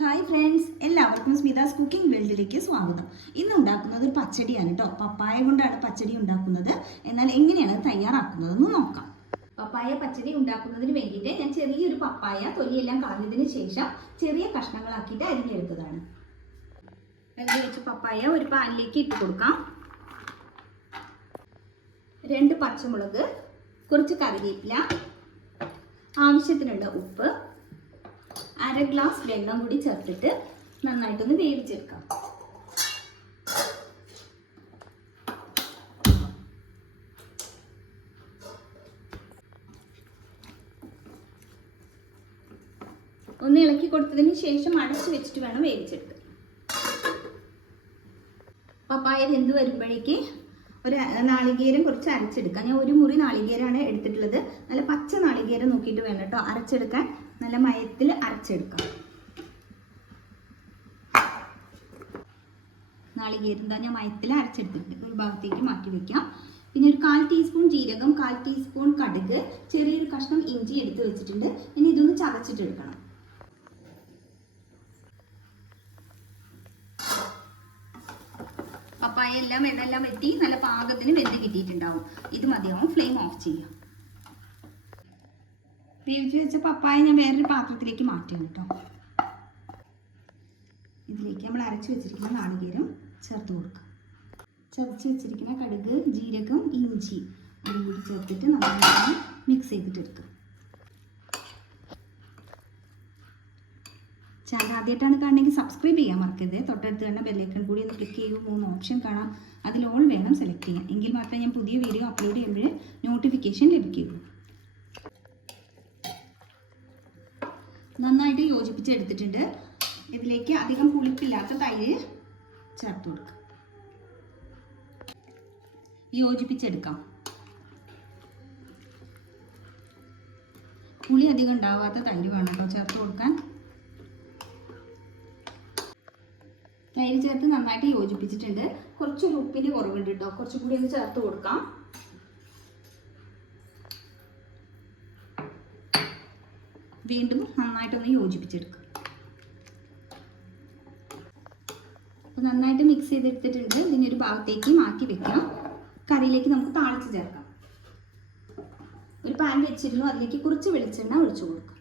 Hi friends എല്ലാവർക്കും സ്മിതാസ് cooking വേൾഡിലേക്ക് സ്വാഗതം. ഇന്ന് ഉണ്ടാക്കുന്നത് പച്ചടിയാണ് കേട്ടോ പപ്പായ കൊണ്ടാണ് പച്ചടി ഉണ്ടാക്കുന്നത്. എന്നാൽ എങ്ങനെയാണ് തയ്യാറാക്കുന്നതെന്ന് നോക്കാം. പപ്പായ പച്ചടി ഉണ്ടാക്കുന്നതിന് വേണ്ടിയിട്ട് ഞാൻ ചെറിയൊരു പപ്പായ തൊലിയെല്ലാം കളഞ്ഞതിന് ശേഷം ചെറിയ കഷ്ണങ്ങളാക്കിയിട്ട് അരിഞ്ഞെടുത്തതാണ്. അരിഞ്ഞ് വെച്ച പപ്പായ ഒരു പാനിലേക്ക് ഇട്ട് കൊടുക്കാം. രണ്ട് പച്ചമുളക് കുറച്ച് കറിവേപ്പില ആവശ്യത്തിനുള്ള ഉപ്പ് അര ഗ്ലാസ് വെള്ളം കൂടി ചേർത്തിട്ട് നന്നായിട്ടൊന്ന് വേവിച്ചെടുക്കാം. ഒന്ന് ഇളക്കി കൊടുത്തതിന് ശേഷം അടച്ചു വെച്ചിട്ട് വേണം വേവിച്ചെടുക്കാൻ. പപ്പായ വെന്ത് വരുമ്പോഴേക്ക് ഒരു നാളികേരം കുറച്ച് അരച്ചെടുക്കാം. ഞാൻ ഒരു മുറി നാളികേരമാണ് എടുത്തിട്ടുള്ളത്. നല്ല പച്ച നാളികേരം നോക്കിയിട്ട് വേണം കേട്ടോ അരച്ചെടുക്കാൻ. നല്ല മയത്തിൽ അരച്ചെടുക്കാം. നാളികേരം എന്താ ഞാൻ മയത്തിൽ അരച്ചെടുത്തിട്ടുണ്ട്. ഒരു ഭാഗത്തേക്ക് മാറ്റി വെക്കാം. പിന്നെ ഒരു കാൽ ടീസ്പൂൺ ജീരകം കാൽ ടീസ്പൂൺ കടുക് ചെറിയൊരു കഷ്ണം ഇഞ്ചി എടുത്ത് വെച്ചിട്ടുണ്ട്. ഇനി ഇതൊന്ന് ചതച്ചിട്ടെടുക്കണം. പപ്പായ എല്ലാം എണ്ണെല്ലാം വെട്ടി നല്ല പാകത്തിന് വെന്ത് കിട്ടിയിട്ടുണ്ടാവും. ഇത് മതിയാവും. ഫ്ലെയിം ഓഫ് ചെയ്യാം. വേവിച്ച് വെച്ച പപ്പായ ഞാൻ വേറൊരു പാത്രത്തിലേക്ക് മാറ്റും കേട്ടോ. ഇതിലേക്ക് നമ്മൾ അരച്ച് വെച്ചിരിക്കുന്ന നാളികേരം ചേർത്ത് കൊടുക്കുക ചതച്ച് വെച്ചിരിക്കുന്ന കടുക് ജീരകം ഇഞ്ചി അതും കൂടി ചേർത്തിട്ട് നന്നായി മിക്സ് ചെയ്തിട്ട് എടുക്കുക ചാനൽ ആദ്യമായിട്ടാണ് കാണണമെങ്കിൽ സബ്സ്ക്രൈബ് ചെയ്യാൻ മറക്കരുത്. തൊട്ടടുത്ത് തന്നെ ബെല്ലൈക്കൺ കൂടി ഒന്ന് ക്ലിക്ക് ചെയ്യുക മൂന്ന് ഓപ്ഷൻ കാണാം. അതിൽ ഓൾ വേണം സെലക്ട് ചെയ്യാം എങ്കിൽ മാത്രമേ ഞാൻ പുതിയ വീഡിയോ അപ്ലോഡ് ചെയ്യുമ്പോൾ നോട്ടിഫിക്കേഷൻ ലഭിക്കുകയുള്ളൂ. നന്നായിട്ട് യോജിപ്പിച്ചെടുത്തിട്ടുണ്ട്. ഇതിലേക്ക് അധികം പുളിപ്പില്ലാത്ത തൈര് ചേർത്ത് കൊടുക്കുക യോജിപ്പിച്ചെടുക്കാം. പുളി അധികം ഉണ്ടാവാത്ത തൈര് വേണം കേട്ടോ ചേർത്ത് കൊടുക്കാൻ. തൈര് ചേർത്ത് നന്നായിട്ട് യോജിപ്പിച്ചിട്ടുണ്ട്. കുറച്ചൊരു ഉപ്പിന്റെ കുറവുണ്ട് കേട്ടോ. കുറച്ചും കൂടി ഒന്ന് ചേർത്ത് കൊടുക്കാം. വീണ്ടും നന്നായിട്ടൊന്ന് യോജിപ്പിച്ചെടുക്കുക അപ്പോൾ നന്നായിട്ട് മിക്സ് ചെയ്തെടുത്തിട്ടുണ്ട്. ഇതിനൊരു ഭാഗത്തേക്ക് മാറ്റി വെക്കാം. കറിയിലേക്ക് നമുക്ക് താളിച്ച് ചേർക്കാം. ഒരു പാൻ വെച്ചിരുന്നു. അതിലേക്ക് കുറച്ച് വെളിച്ചെണ്ണ ഒഴിച്ചു കൊടുക്കാം.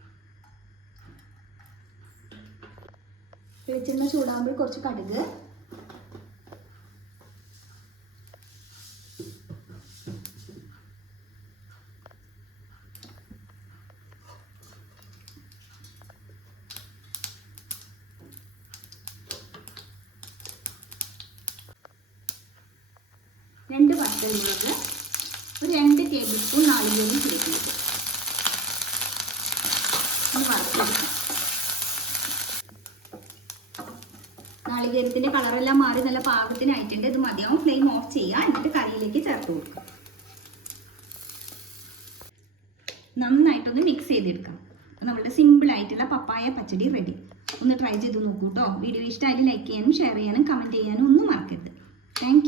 വെളിച്ചെണ്ണ ചൂടാകുമ്പോൾ കുറച്ച് കടുക് രണ്ട് പച്ചമുളക് ഒരു രണ്ട് ടേബിൾ സ്പൂൺ നാളികേരം ചേർക്കുന്നത്. വറുത്തെടുക്കാം. നാളികേരത്തിന്റെ കളറെല്ലാം മാറി നല്ല പാകത്തിനായിട്ടുണ്ട്. ഇത് മതിയാവും. ഫ്ലെയിം ഓഫ് ചെയ്യുക എന്നിട്ട് കറിയിലേക്ക് ചേർത്ത് കൊടുക്കുക നന്നായിട്ടൊന്ന് മിക്സ് ചെയ്തെടുക്കാം. സിമ്പിൾ ആയിട്ടുള്ള പപ്പായ പച്ചടി റെഡി ഒന്ന് ട്രൈ ചെയ്ത് നോക്കൂ കേട്ടോ വീഡിയോ ഇഷ്ടമായാലും ലൈക്ക് ചെയ്യാനും ഷെയർ ചെയ്യാനും കമന്റ് ചെയ്യാനും ഒന്നും മറക്കരുത്. താങ്ക്